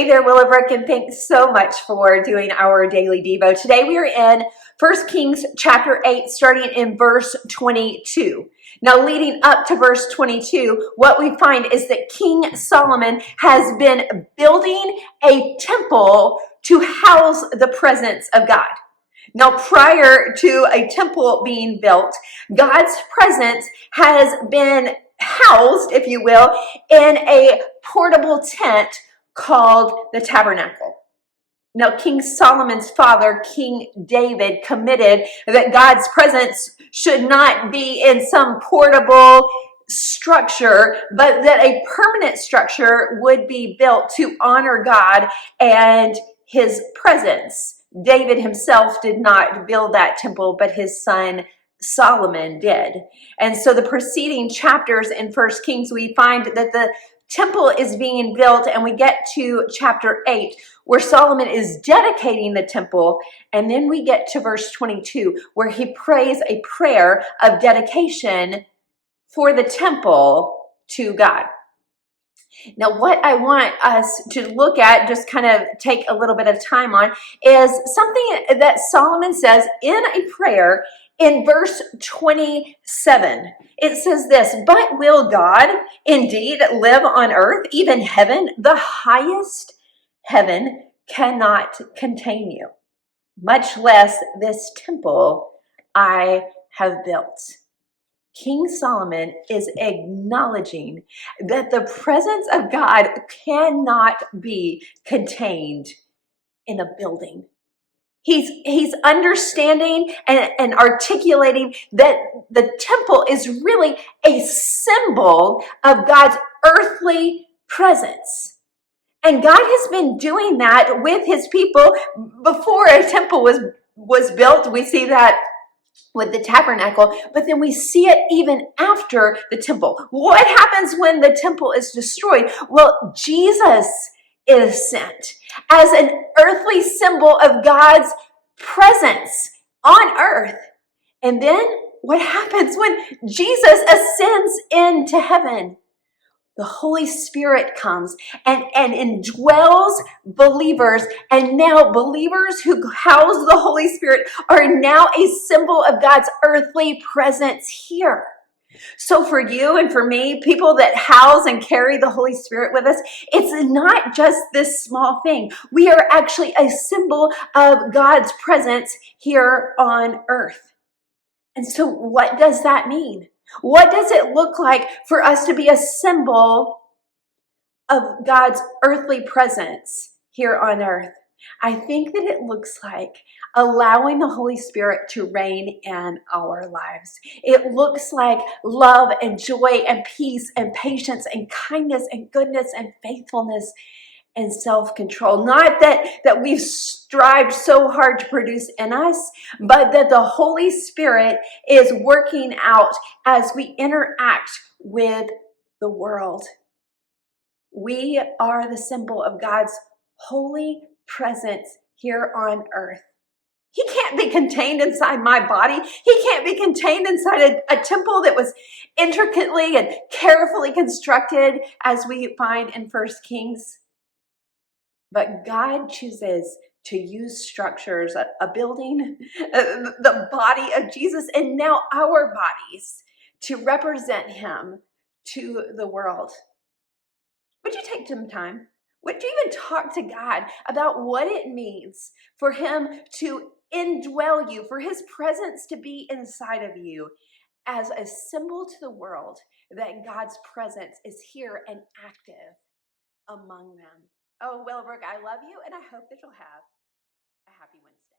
Hey there, Willowbrook, and thanks so much for doing our daily Devo. Today we are in 1 Kings chapter 8, starting in verse 22. Now, leading up to verse 22, what we find is that King Solomon has been building a temple to house the presence of God. Now, prior to a temple being built, God's presence has been housed, if you will, in a portable tent called the tabernacle. Now, King Solomon's father, King David, committed that God's presence should not be in some portable structure, but that a permanent structure would be built to honor God and his presence. David himself did not build that temple, but his son Solomon did. And so the preceding chapters in 1 Kings, we find that the temple is being built, and we get to chapter 8 where Solomon is dedicating the temple, and then we get to verse 22 where he prays a prayer of dedication for the temple to God. Now, what I want us to look at, just kind of take a little bit of time on, is something that Solomon says in a prayer in verse 27. It says this: "But will God indeed live on earth, even heaven? The highest heaven cannot contain you, much less this temple I have built." King Solomon is acknowledging that the presence of God cannot be contained in a building. He's understanding and articulating that the temple is really a symbol of God's earthly presence. And God has been doing that with his people before a temple was built. We see that with the tabernacle, but then we see it even after the temple. What happens when the temple is destroyed? Well, Jesus is sent as an earthly symbol of God's presence on earth. And then what happens when Jesus ascends into heaven? The Holy Spirit comes and indwells believers, and now believers who house the Holy Spirit are now a symbol of God's earthly presence here. So for you and for me, people that house and carry the Holy Spirit with us, it's not just this small thing. We are actually a symbol of God's presence here on earth. And so what does that mean? What does it look like for us to be a symbol of God's earthly presence here on earth? I think that it looks like allowing the Holy Spirit to reign in our lives. It looks like love and joy and peace and patience and kindness and goodness and faithfulness and self-control. Not that we've strived so hard to produce in us, but that the Holy Spirit is working out as we interact with the world. We are the symbol of God's holy presence here on earth. He can't be contained inside my body. He can't be contained inside a temple that was intricately and carefully constructed, as we find in 1 Kings. But God chooses to use structures, a building, the body of Jesus, and now our bodies to represent him to the world. Would you take some time? Would you even talk to God about what it means for him to indwell you, for his presence to be inside of you as a symbol to the world that God's presence is here and active among them? Oh, Willowbrook, I love you, and I hope that you'll have a happy Wednesday.